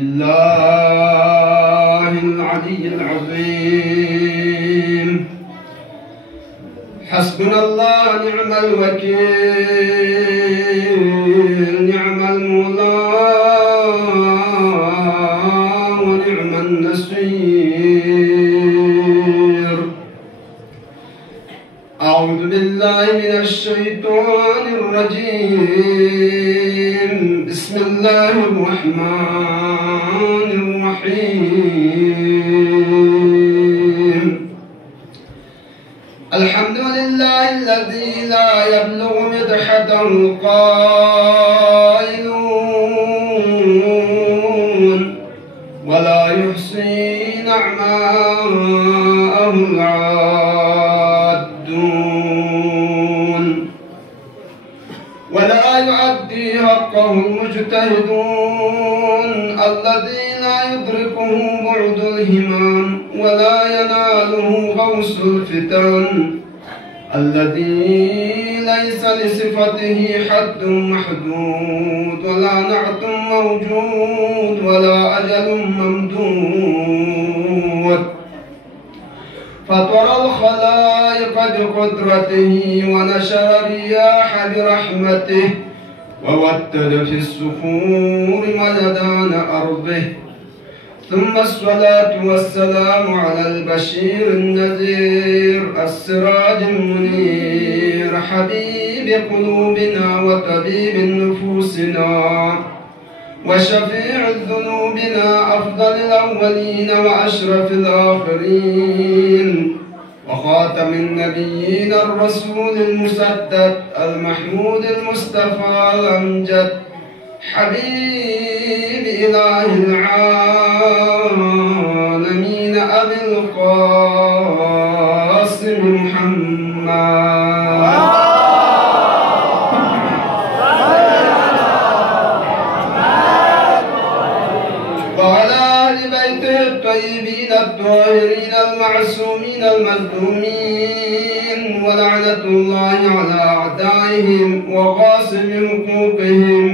الله العلي العظيم. حسبنا الله نعم الوكيل، نعم المولى ونعم النصير. أعوذ بالله من الشيطان الرجيم. بسم الله الرحمن الرحيم. الحمد لله الذي لا يبلغ مدحته القائلون ولا يحصي نعماءه العادون، ولا يؤدي حقه المجتهدون الذي لا يدركه بعد الهمام ولا يناله غوص الفتن، الذي ليس لصفته حد محدود ولا نعت موجود ولا أجل ممدود، فطر الخلائق بقدرته ونشر الرياح برحمته ووتد في الصخور مددان أرضه، ثم الصلاة والسلام على البشير النذير السراج المنير حبيب قلوبنا وطبيب نفوسنا وشفيع ذنوبنا أفضل الأولين وأشرف الآخرين وخاتم النبيين الرسول المسدد المحمود المصطفى الأمجد حبيب إله العالمين أبي القاسم محمد وعلى أهل بيته الطيبين الطاهرين المعصومين المظلومين، ولعنة الله على أعدائهم وغاصب حقوقهم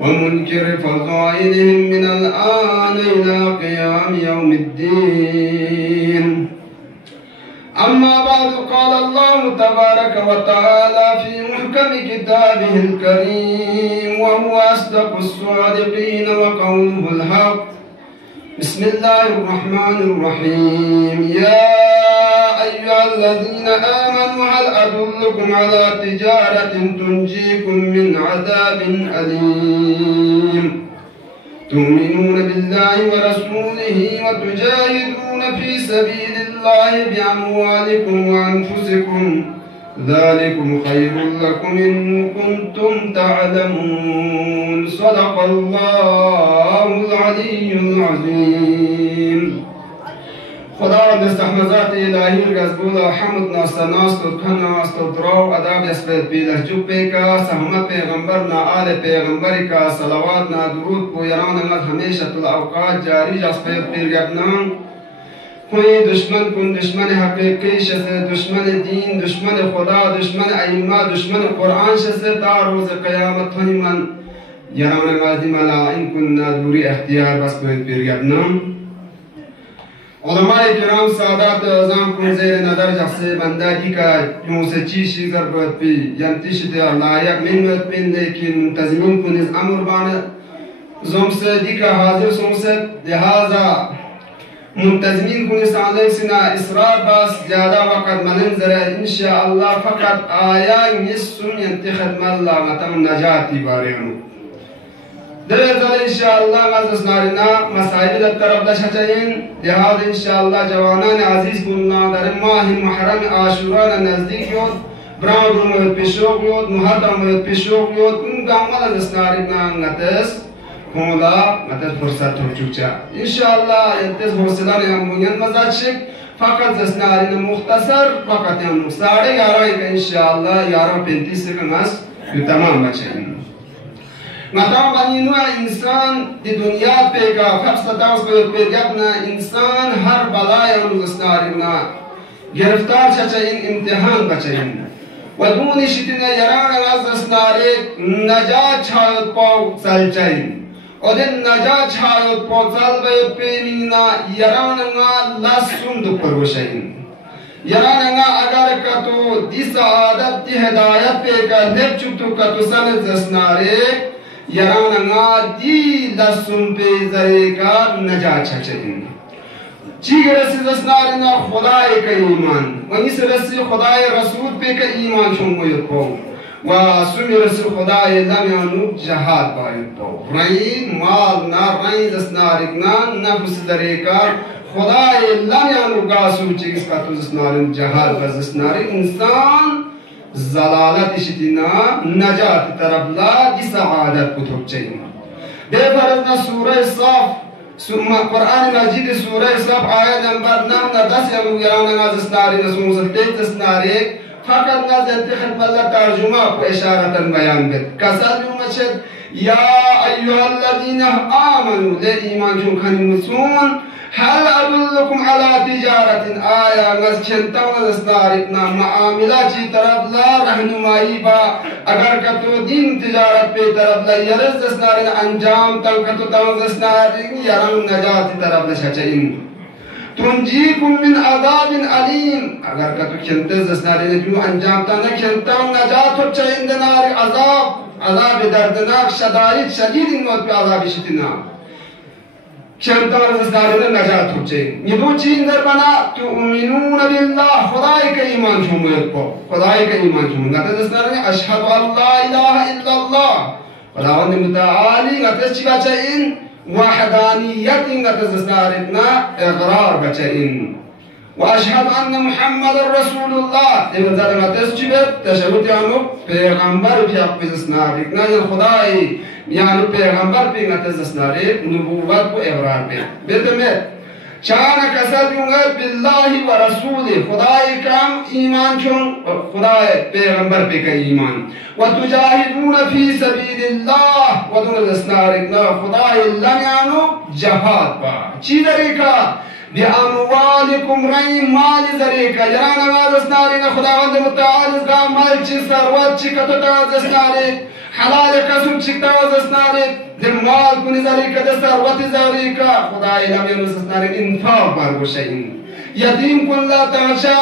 ومنكر فضائلهم من الآن إلى قيام يوم الدين. أما بعد، قال الله تبارك وتعالى في محكم كتابه الكريم وهو أصدق الصادقين وقوله الحق. بسم الله الرحمن الرحيم. يا أيها الذين آمنوا هل أدلكم على تجارة تنجيكم من عذاب أليم تؤمنون بالله ورسوله وتجاهدون في سبيل الله بأموالكم وأنفسكم، ذلكم خير لكم إن كنتم تعلمون. صدق الله العلي العظيم. خدا دستحمزات الهی رزقول حمد ناستناست و تناست و دراو اداب اسپید پیلش جبه کا سحمت پیغمبر نا آل پیغمبری کا صلوات نا درود کو یران مد ہمیشہ الاوقات جاری اسپید پیر گبنان. کوئی دشمن کن دشمن حقیقی شسے دشمن دین دشمن خدا دشمن ائمہ دشمن قرآن شسے تا روز قیامت ہنی من یران مازی ملا ان کننا دوری اختیار بس پید پیر گبنان. علماء کرام سادات اعظام کو زیر نظر جسے بندگی کا یوں سے چیشی ضرورت پی ینتیش دے لائق منت پن، لیکن منتظمین کو نز امر بان زم سے دی کا حاضر سم سے لہذا منتظمین کو نز علیہ سنا اسرار باس زیادہ وقت منظر انشاءاللہ فقط آیا نسم ینتخد ملا متم نجاتی بارے درزل انشاءاللہ غزس نارنا مسائل الطرف دشتین لحاظ انشاءاللہ جوانان عزیز بلنا در ماہ محرم عاشوران نزدیک یود براو برموید پیشوک یود محرم موید پیشوک یود کنگام غزس نارنا نتس کولا متس فرصت ترچوچا انشاءاللہ ینتس حوصلان یمونین مزاد شک فقط زس نارنا مختصر فقط یمون 11:30 کا انشاءاللہ 11:35 سکن اس تمام بچین. مطلب بنینا انسان دی دنیا پہ کا فرصت داس پہ جبنا انسان ہر بلائے انگستارنا گرفتار چچین امتحان بچین ودونی شتنا یران از اسنارek نجات çağıt pav salçayın. Odin najat chayot potsal bayot pemina yarananga lasum du parvashain. Yarananga agar kato dis aadat di hidayat pe ka lep chuktu kato sanad zasnare yarananga di lasum pe zare ka najat chachain. Chigre se zasnare na Khudaye ka iman. Wani se rasi Khudaye Rasul pe ka iman chungoyot po. وسمي رسول خداي لم ينوب جهاد بايبو رأي مال نار رأي دسناركنا نفس دريكا خداي لم ينوب قاسو چيكس كاتو دسنارن جهاد بزدسنارك إنسان زلالت اشتنا نجات طرف لا دي سعادت كتب چين بفرزنا سورة صاف ثم قرآن مجيد سورة صاف آية نمبر 9 10 يمو يرانا دسناري نسوم زلتك دسنارك فقط نزل تخدم الله ترجمة وإشارة بيان بيت كسر يوم شد يا أيها الذين آمنوا لإيمان شو خنمسون هل أدلكم على تجارة آية نزشنتون نزنارتنا معاملات طرف لا رهنمائي با اگر کتو دین تجارت پہ طرف لا يرز نزنارن انجام تنکتو تون نزنارن يرن نجات طرف نشچين تنجيكم من عذاب أليم اگر کتو کھنتز نزنارن جو انجام تانا کھنتون نجات چین دنار عذاب دردناک شدائد شدید انوات پہ عذاب شتنا کھنتون نزنارن نجات چین یہ دو چین در بنا تؤمنون بالله خدای کا ایمان شمویت کو خدای کا ایمان شمویت نتز نزنارن اشهد ان لا اله الا الله خداوند متعالی نتز چی بچین وحدانیت نتز نزنارن اقرار بچین واشهد ان محمد رسول الله ابن زاد نتز چی بچ تشهد یانو پیغمبر پیاق بزنارن نه خدای يعني پیغمبر پہ نتز نارے نبوت کو اقرار پہ بدمت چانا کسد یونگا باللہ و رسول خدای کام ایمان چون خدای پیغمبر پہ کا ایمان و تجاہدون فی سبیل اللہ و دون دسنارکنا خدای لمیانو جہاد پا چی طریقہ بأموالكم رأي مال ذريكا يرانا ما دسنارينا خداوند متعال کا مال چی ثروت چی کتتا دسنارے حلال قسم چکتا دسنارے دمال کنی ذريكا دثروت ذريكا خدای لم ينسنارے انفاق بارگو شئین یتیم کن لا تنشا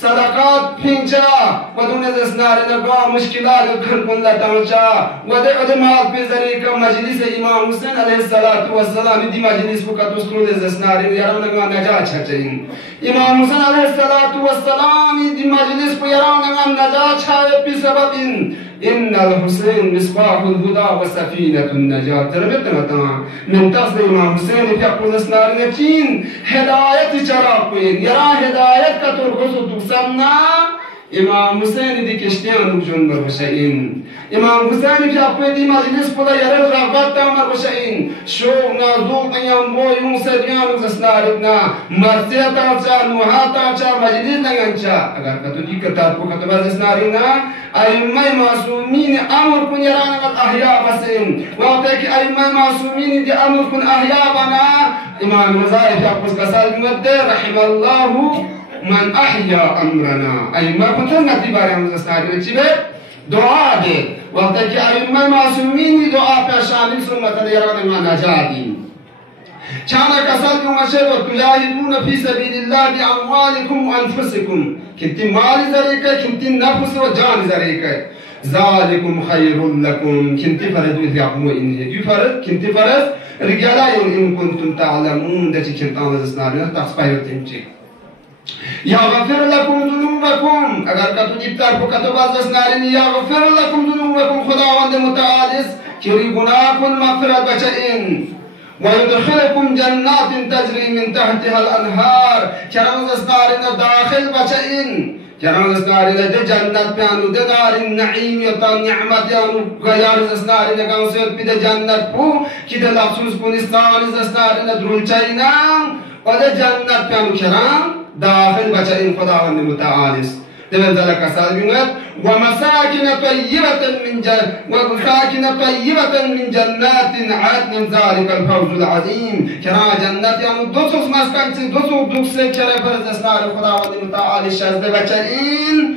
صدقات پھنچا ودون دسنارے نگا مشکلات گھر کن لا تنشا ودے مال پہ ذریعہ مجلس امام حسین علیہ السلام دی مجلس کو کتسترو دسنارے یارم نگا نجات چھچین امام حسین علیہ السلام دی مجلس کو یارم نگا نجات چھائے پی سبب ان الحسین مصباح الهدى وسفینة النجات تربیت نمتا من تصد امام حسین فی اقل دسنارے چین ہدایت چراق کوئین یرا ہدایت کا ترخصو تقسمنا امام حسین دی کشتیان جن برشئین امام حسین کی اپنے دی مجلس پلا یرل رغبت تامر بشئین شوق نازوق ایام بو یون سریان زسنارتنا مرسیتا چا نوحاتا چا مجلس نگنچا اگر کتو دی کتاب کو کتبہ زسنارینا ائمہ معصومین امر کن یرانگت احیاء بسین وقت ہے کہ ائمہ معصومین دی امر کن احیاء بنا امام رضائی فی اپس کا سال مدد رحم اللہ من احیا امرنا ائمہ کنتر نتی بارے ہم زسناری چی بے دعا دے وقت کہ ائمہ معصومین دعا پہ شامل سنت دیران ما نجادین چانا کسل کیوں مشہد و تجاہدون فی سبیل اللہ بی اموالکم و انفسکم کنتی مال ذریقہ کنتی نفس و جان ذریقہ ذالکم خیر لکم کنتی فرد ویدی اقمو انہی جو فرد کنتی فرد رجالا ان کنتم تعلمون دا چی کنتان زسناری تقص پایوتیم چی يغفر لكم ذنوبكم اگر کتو جبتار کو کتو باز اسنارین يغفر لكم ذنوبكم خداوند متعالس کری گناہ کن مغفرت بچائن ويدخلكم جنات تجري من تحتها الانهار کرم اسنارین داخل بچائن کرم اسنارین دے جنت پیانو دے دار النعیم یتا نعمت یانو غیار اسنارین گانسیت پی دے جنت پو کی دے لفظ کنستان اسنارین درول چائنا و دے جنت پیانو کرم داخل بچائن خداوند متعالس دمن ذلك سالمات ومساكن طيبة من جنات عدن ذلك الفوز العظيم كرا جنات يعني دوسوس مسكن دوسو دوسه كرا فرز اسنار خداوند متعال شاز بچائن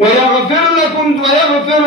ويغفر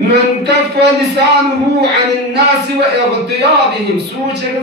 من كف لسانه عن الناس واغتيابهم سوچ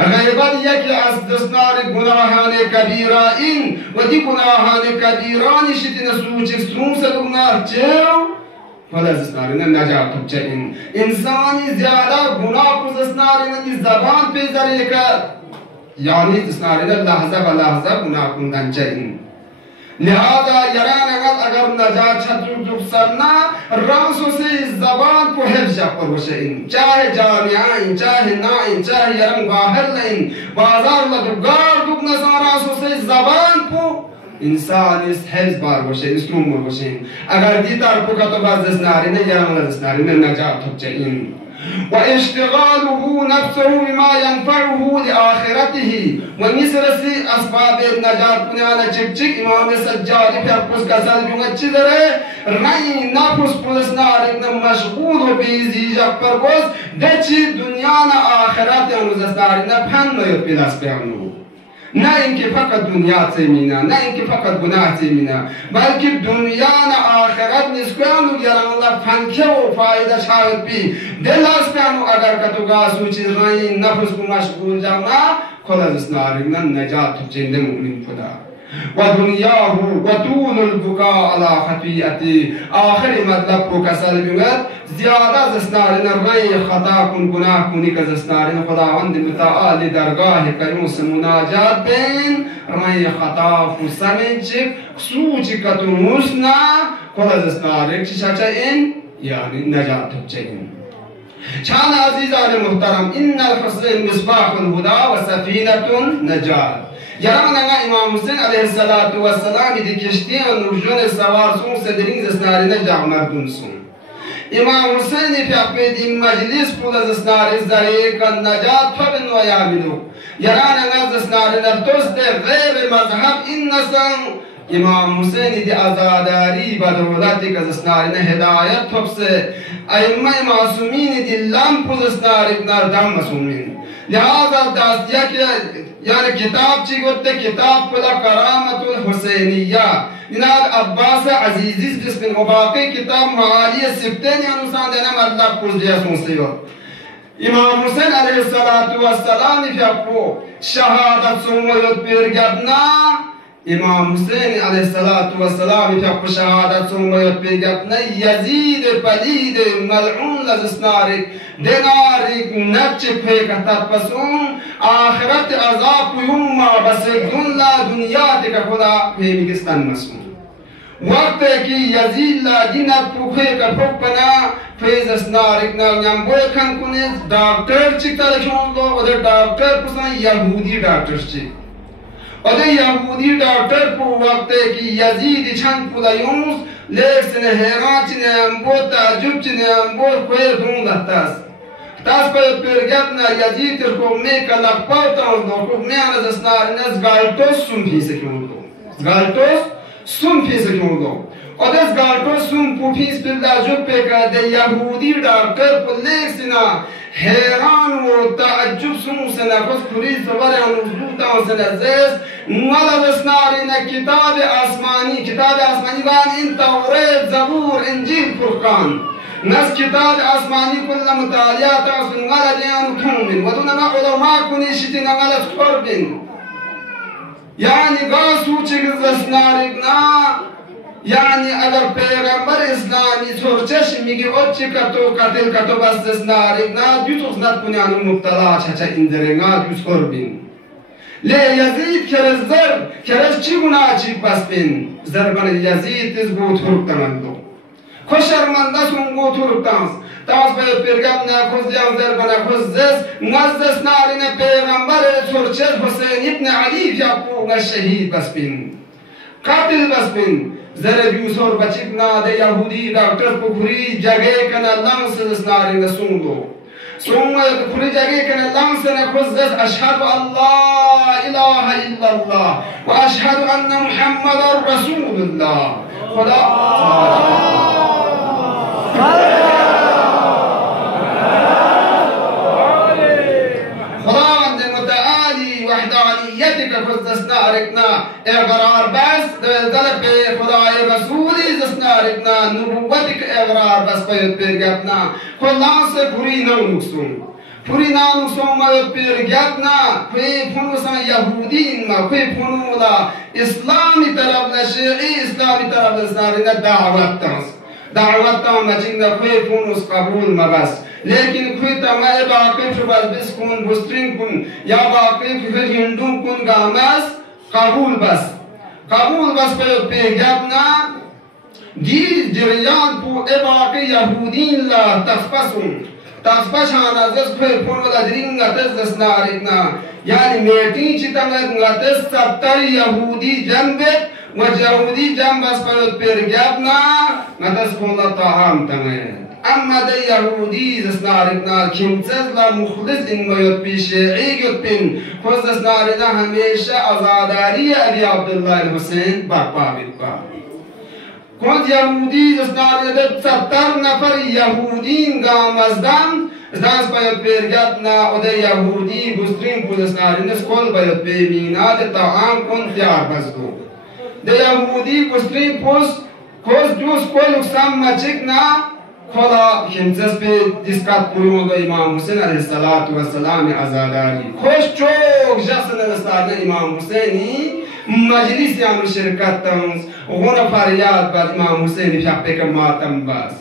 غیبت یکی از دستار گناهان کبیره این و دی گناهان کبیرانی شدی نسوچ سوم سدونا چیو فلا دستارین نجات چین انسانی زیاده گناه کو دستارین دی زبان پیزاری که یعنی دستارین لحظه و لحظه گناه کندن چین لہذا یران اگر نجات چھتر دکسرنا رانسو سے زبان کو حفظ پر وشئین چاہے جامعائن چاہے نائن چاہے یران باہر لئین بازار لدگار دک نزارانسو سے زبان کو انسان اس حفظ بار وشئین اسلوم وشئین اگر دیتار کو کتو باز دسنارین یران دسنارین نجات تبچئین واشتغاله نفسه بما ينفعه لآخرته ومثل سي أسباب النجاة كنانا چك إمام سجاد في أقص كسل بيوم چدره رأي نفس پلس نارك مشغول بيزي جب پرگوز دچي دنيا نا آخرت انوز نارك پن نير پیداس پیانو نه اینکه فقط دنیا تیمینا نه اینکه فقط گناه تیمینا بلکه دنیا نه آخرت نسکانو یران الله فنکه و فایده شاید بی دل اسکانو اگر کتو گاسو چیز رای نفس کو مشغول جانا خلاص نارین نجات جند مؤمن خدا و دنیاه و طول البکاء على خطیئتی آخر مطلب کو کسل بیمد زیاده زسنارین رای خطا کن گناه کنی که زسنارین خداوند متعال درگاه کریمس مناجات بین رای خطا فسمین چک سوچ کتو مسنا خدا زسنارین چشا این یعنی نجات چین چان عزیزان محترم ان الحسن مصباح الهدى وسفینة نجات یران امام حسین علیه السلام دی کشتیان نوجون سوار سون صدرین زسنارین جامردون سون امام حسین فی اقبید مجلس پول زسنارین زریق نجات فبن و یامنو یران زسنارین دوست غیر مذهب این نسان امام حسین دی ازاداری بدولتی که زسنارین هدایت تبس ائمه معصومین دی لامپ زسنارین دم مسومین لہذا داستیا کہ یعنی کتاب چی گوتے کتاب پلا کرامت الحسینیہ جناب عباس عزیزی جس میں مباقی کتاب معالی سبتین یا نسان دینا مطلب پوز دیا سنسیو امام حسین علیہ السلام فی اپو شہادت سنویت پیرگدنا امام حسین علیہ السلام فی اپو شہادت سنویت پیرگدنا یزید پلید ملعون لزسنارک دینارک نچ پھیکتت پسون آخرت عذاب یوم بس دنیا تک خدا پیمگستان مسون وقت کی یزید لا دینت پوکھے کا پوکنا فیض اسنارک نا نمبوی کھن کنیز ڈاکٹر چکتا لکھون لو ادھر ڈاکٹر پسن یہودی ڈاکٹر چک ادھر یہودی ڈاکٹر پو وقت کی یزید چھن پولا یونس لیک سن حیران چنے امبو تعجب چنے امبو کوئی دون لحتاز تاس پر پیرگتنا یزید کو میں کلک پاوتا ہوں دو کو میں آنز اسنارنز گالٹوس سن پھی سکیوں دو گالٹوس سن پھی سکیوں دو اور اس گالٹوس سن پوپیس پر لاجب پہ کہ دے یہودی ڈاکٹر پر لیک سنا حیران و تعجب سنو سنا خود پولیس وری انوزبوتا سنا زیس ملد اسنارن کتاب آسمانی وان ان توریت زبور انجیل فرقان نس کتاب آسمانی کل مطالعات آسن غلط یعنی کھومن ودون ما علماء کنیشتی غلط خوربن یعنی گاسو چگز اسنارکنا یعنی اگر پیغمبر اسلامی سرچش میگی اچی کتو قتل کتو بس اسنارکنا دیوتوز نت کنیانو مبتلا چچا اندرنگا دیوز خوربن لی یزید کرز زر کرز چی گناه چی بس بین زربن یزید از بود خوربتمندو خوشرمنده سونگو ترکتانس تاس به پیرگم نخوز یانزر بنخوز زس نزدس نارین پیغمبر سرچر حسین ابن علی فیابو شهید بس بین قاتل بس بین زر بیوسور بچک ناده یهودی ڈاکٹر پکوری جگه کنه لانس دس نارین سونگو سونگو پکوری جگه کنه لانس نخوز زس اشهد الله اله الا الله و اشهد ان محمد رسول الله خدا خداوند متعالی وحدانیتک فزدسنارکنا اقرار بس دلب خدای رسولی زسنارکنا نبوتک اقرار بس پید پیرگتنا خلاص پوری نو Nixon Purinam soma pergatna kwe punu sana Yahudin ma kwe punu la Islami taraf la Shi'i Islami taraf la Zarina da'wat tans da'wat tam majinda kwe punu qabul ma bas lekin kwe tamaye baqi shubaz bis kun bustrin kun ya baqi fir hindum kun gamas qabul bas pergatna di jiriyan pu ebaqi Yahudin la taspasun tasbashana zas kwe punu la dringa taz snaritna yani meeting chitanga ngates 70 Yahudi janbet wa Yahudi jambas payot pergyabna ngatas kola taham tange amma de Yahudi zas naritna kimtaz la mukhlis in mayot pishi'i yutpin khoz zas narina hamesha azadari Abi Abdullah al-Hussein barpa bitpa Kod Yahudi zasnarede 70 nafar Yahudin gamazdan zdans bayot pergatna ode Yahudi bustrin pudasnarine skol bayot pemina de taam kon tiyar bazdu de Yahudi bustrin pus kos dus kol uksam machikna kola kimzas pe diskat puyundo İmam Hüseyin aleyhissalatu vesselam azadari kos çok jasna vestarne İmam Hüseyin'i Majlis yani şirkatımız ona faryat bad İmam Hüseyin fiyakpeka matam bas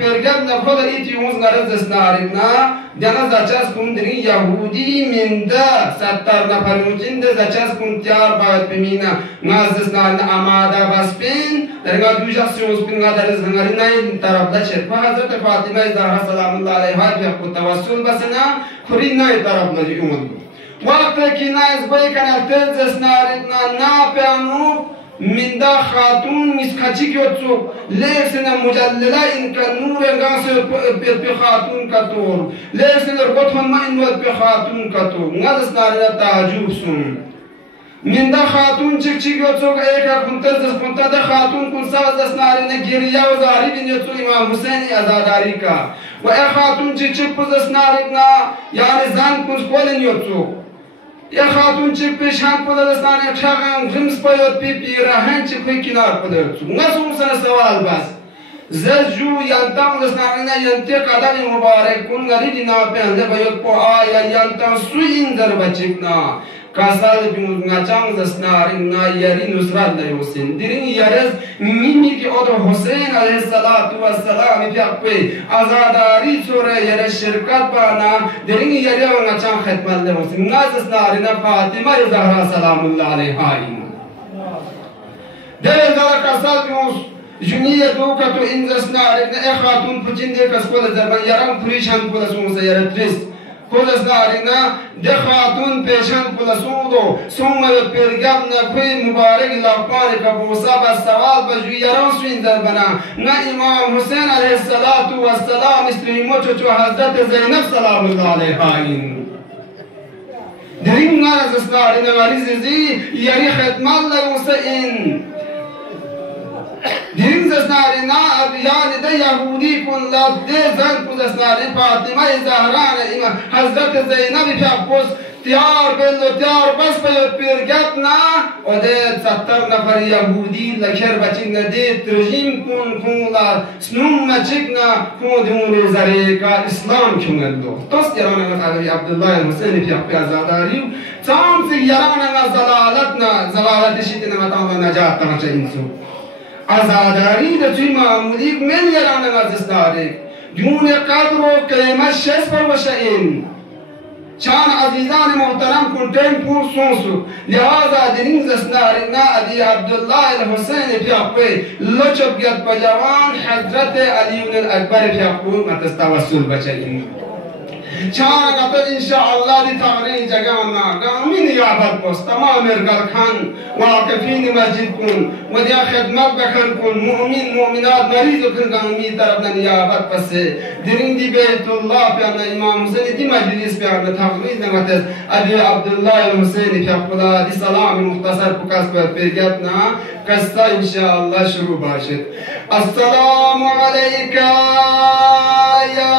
pergabna khoda iti uns garaz snaritna dana zachas kundri Yahudi minda 70 nafarın içinde zachas kuntiyar bayat pemina ngaz snarna amada baspin derga dujasyons pin gadarız hangarinay tarafda çerpa Hazreti Fatıma Zahra salamullahi aleyha fiyakut tavassul basına kurinay tarafna umud وقت کی ناز بای کنار تز نارنا ناپیانو مندا خاتون مسخچی کیوتسو lesson مجللا N کنور گاس به خاتون Katoor lesson رگوتون ما N with به خاتون کتور ناز نارنا تعجب سون مندا خاتون چک کیوتسو ایکا کنتز خاتون کن ساز نارنا گریا و زاری بینیتسو امام حسین ازاداری کا و ای خاتون چک پز نارنا یعنی زن کن سکولن یوتسو یا خاتون چک پیشان پدرستان اچھاگان غمز پایوت پی پی راهن چک پی کنار پدرسو نسوم سن سوال بس زد جو ینتام دستانینا ینتی قدم مبارک کن غریدی نا پینده پایوت پو آیا ینتام سوی این در بچکنا کاسال بیموز نچام دستانینا یاری نصرت لیوسین دیرین یارز میمی کی ادر حسین علیه السلام پیاک پی ازاداری چوره یار شرکت بانا دیرین یاری و نچام خدمت لیوسین ناز دستانینا فاطمه زهرا سلام الله علیها این دیرین دار کاسال بیموز جنیه دوکا تو این دستانینا ای خاتون پچنده کسکول زربان یارم پریشان پولسون سیار تریست Kudasnarina de khatun peshan pulasudo summa pergamna koi mubarak laqpari ka busa bas sawal baju yaran suin darbana na Imam Hüseyin aleyhissalatu vesselam istrimo çoçu Hazreti Zeynep salamullahi aleyha in derin narazasnarina varizizi yari khidmalla Hüseyin Din zasnarina yani de Yahudi kunla de zan kuzasnari Fatıma Zahra ima Hazreti Zeynep fiyakpus tiyar bello tiyar bas payot pergatna o de 70 nafar Yahudi la kerbaçinna de rejim kun la snumma çikna kun dumuri zareka İslam küngeldo tos yarana tabi Abdullah Hüseyin fiyakpi azadari tamsi yarana zalalat işitine matamla najat tanıca insu azadari de tuy mamulik men yarana gazistarek jun qadr و قیمت شش پر وشئین چان عزیزان محترم کنتین پور سونسو لہذا دنین زسنارنا ابی عبداللہ الحسین فیاقوی لچب گت پجوان حضرت علیون الاکبر فیاقوی متستوسل بچئین چان قطر انشاءاللہ دی تغریق جگانا گامین یعبد پس تمام ارگل کھن واقفین مسجد کن و دیا خدمت بکن کن مؤمنات مریض کن گامی طرفنا نیابت پس درین دی بیت اللہ پیانا امام حسین دی مجلس پیانا تغریق نمتز ابی عبداللہ الحسین فیقودا دی سلام مختصر پکس پر پیگتنا قصہ انشاءاللہ شروع باشد السلام علیکہ یا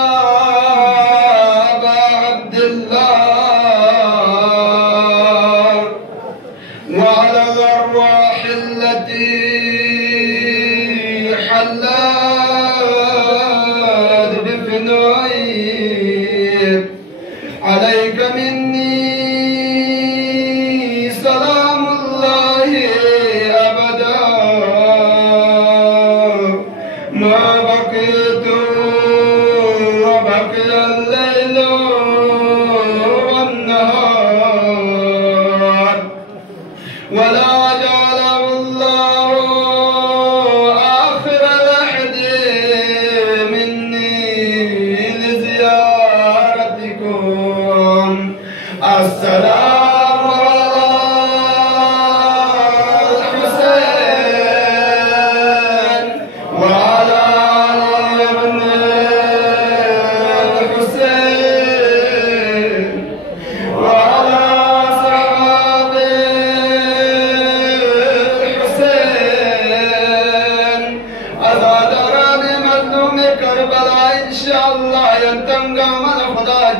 وعلى الأرواح التي حلت بفنائك ما بقيت وبقي الليل والنهار ولا جعله الله آخر العهد مني لزيارتكم. السلام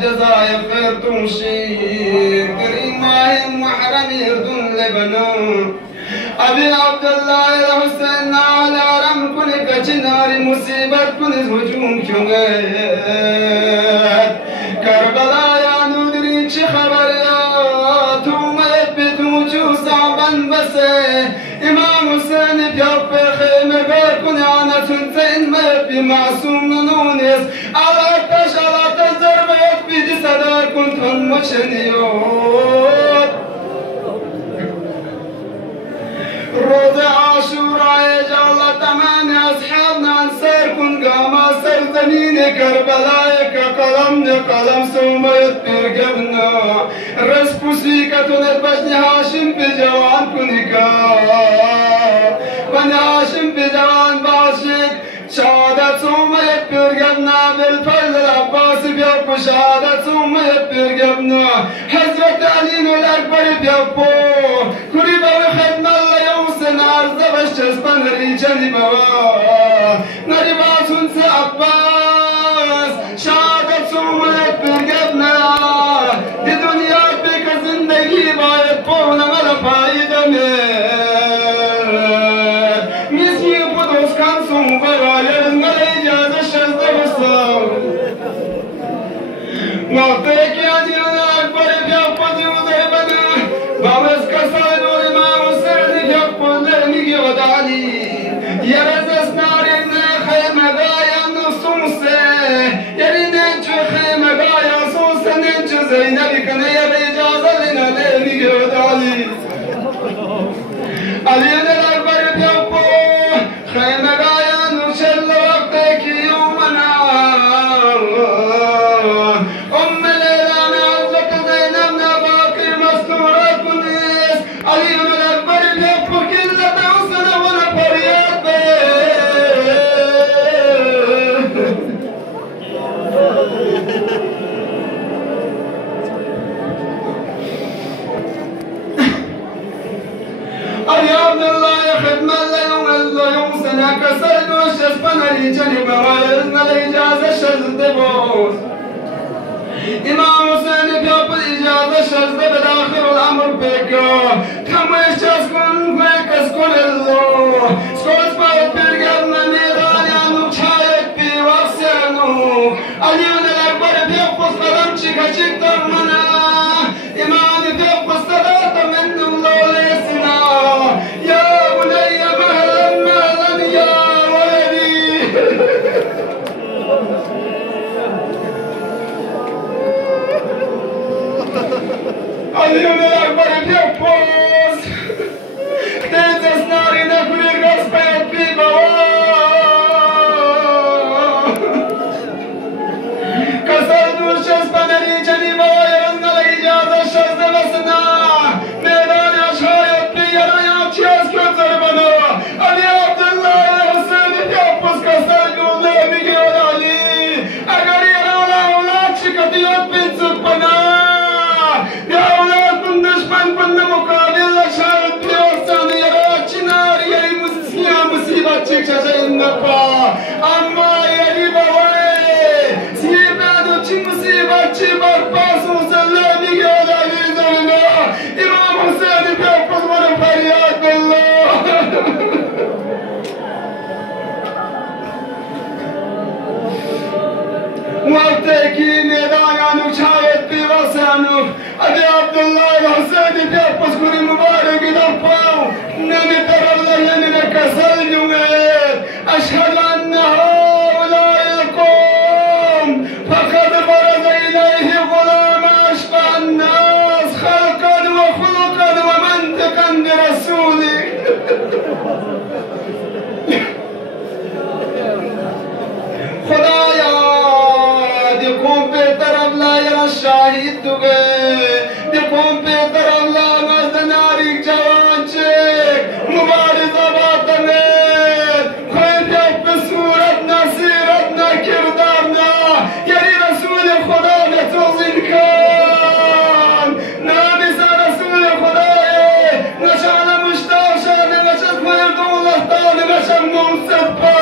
جزايا خير تمشي كريماهم محرم يردون لبنان أبي عبد الله الحسين على رم كل كجنار مصيبة كل هجوم كمات كربلاء يا ندري شي خبر يا توم يثبت وجوه صعبا بس إمام حسين بيوفي خيمة كن أنا سنتين ما يبي معصوم نونس على تشعر صدر كنت المشنيات روز عاشوراء يجعل تمام أصحابنا أنصار كن قام سر زمين كربلاء كقلم سوم يطير قبنا رسبوسي كتنت بشني هاشم بجوان كنكا بني هاشم بجوان باشك شهادة سوم يطير قبنا بالفضل العباس بيوكو شهادة سوم يطير قبنا حضرة علي الأكبر بيوكو كريبا وخدنا الله يوسن عرض بشتسبان الرجال بوا نريبا سنس عباس شهادة سوم يطير قبنا دي دنيا بك زندگی باید پونا ملا فائدة میزی خودوز کن سوم براید ملا اجازه شزده بساو وقتی که آدیان اکبر بیاپا دیوزه بنا بامز کسای دو امام حسین بیاپا درمیگی و دالی یرز اسنارین خیمه گایم نسوسه یری ننچو خیمه گایم سوسه ننچو زینبی کنه یر اجازه لینا درمیگی و دالی علیان الاکبر بیاپا خیمه گایم نوشل وقتی که یومنا كسرت وشفنا لجنب وإذن الإجازة شزد بوس إمام حسين بيوب الإجازة شزد بالآخر الأمر بك كم يشتس كن كويكس كن الله سكوت بارد برقبنا ميران يانو شايك بي وفسيانو اليون الأكبر بيوب قلم شكا شكتا منا إمام بيوب صلاة من الله لسنا يا بني مهلا يا ولدي اليوم الأكبر بيوبوس تنزل ناري ناكل الرأس بيت في بوا كسرت الشمس بنري جنيبا ويرن الإجازة الشمس بسنا ميدان أشهايت بي يرايا تشيس كنزر بنا علي عبد الله حسين بيوبوس كسرت الله بيجي ودالي أغر يرانا أولاد شكتيات بنسك بنا يا أولاد من دشمن بنا مقابل لشاهد بيوسان يرا چنار يري مصيبة چكشا شاين نبا أما يري بواي سيبادو چي مصيبة چي برپاسو سلامي گولا بيزرنا إمام حسين بيوپس من فرياد بالله وقتكي ميدانانو شاهد بيوسانو أبي عبد الله الحسين بيوپس كوري مبارك دفاو نمي تر الله ينك سلجوه أشهد أن هؤلاء القوم فقد برز إليه غلام أشبه الناس خلقا وخلقا ومنطقا برسوله. خدایا دی قوم به طرف لا شاهد دوگه دی قوم به طرف لا مزد ناریک جوان چک مبارزه باتمید خوی پیاک به صورت نصیرت نکردم نا یعنی رسول خدا نتوزین کن نامیسا رسول خدای نشان مشتاق شده نشد مرد الله تعالی نشد منصد پا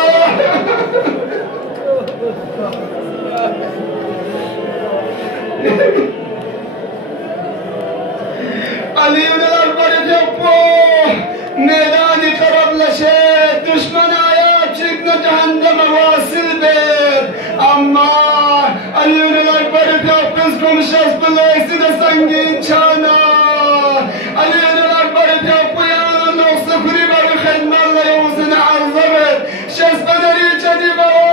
علی الأكبر جبو میدانی قرب لشه دشمن آیا چکن جهنم واصل بید اما علی الأكبر جبوز کمشست بلیسی ده سنگین چانا علی الأكبر جبو یا نوست کری باری خدمت لیوزن عرضبت شست بدری چدی بوا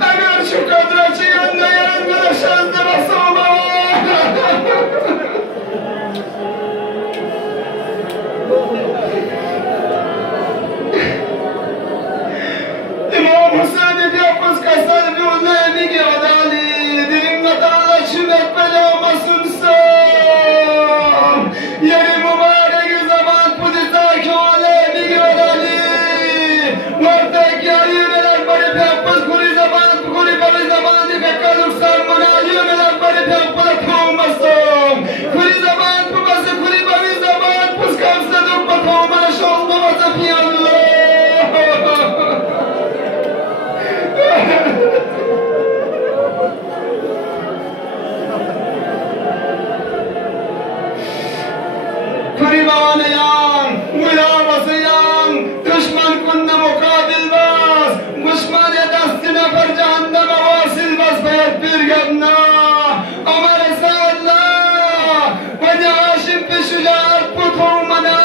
اگر شو قدرچی اندیان برشند بسو بوا امام حسین بیافز کسان بیونه میگه آدالی دیریم نتالا چیمت بلا مسونسام یعنی مبارک زمان پودی تاکیواله میگه آدالی مرتک یاری الأكبر بیافز کوری زمان کوری بابی زمانی که کلوکسان منالی الأكبر بیافز توم استم کوری زمان پس کوری بابی زمان پس کم صدوق بطوم نشون بابا فی الله قریبانیان ملابسیان دشمن کن مقابل باز دشمن دست نفر جهنم واصل بس باید برگردنا عمر سالله و نعاشم به شجاعت بطومنا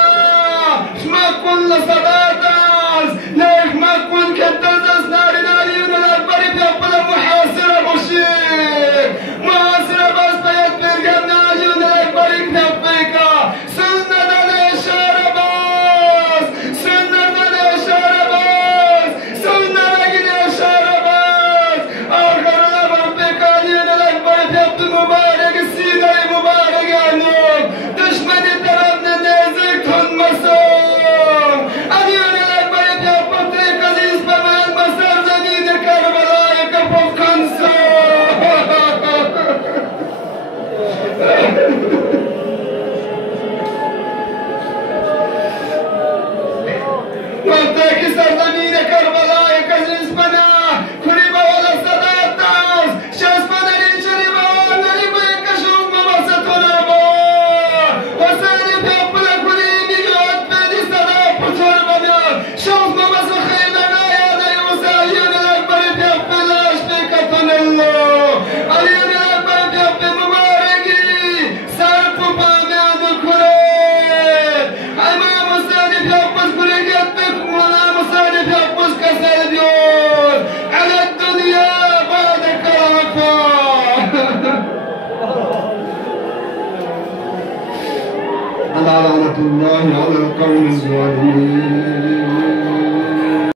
شما کن لصدات است لیک ما کن که دزدست ناری ناریون الأكبر بیابلا محاصره باشید محاصره بس باید برگردنا علیون الأكبر بیابیکا لعنة الله على القوم الظالمين.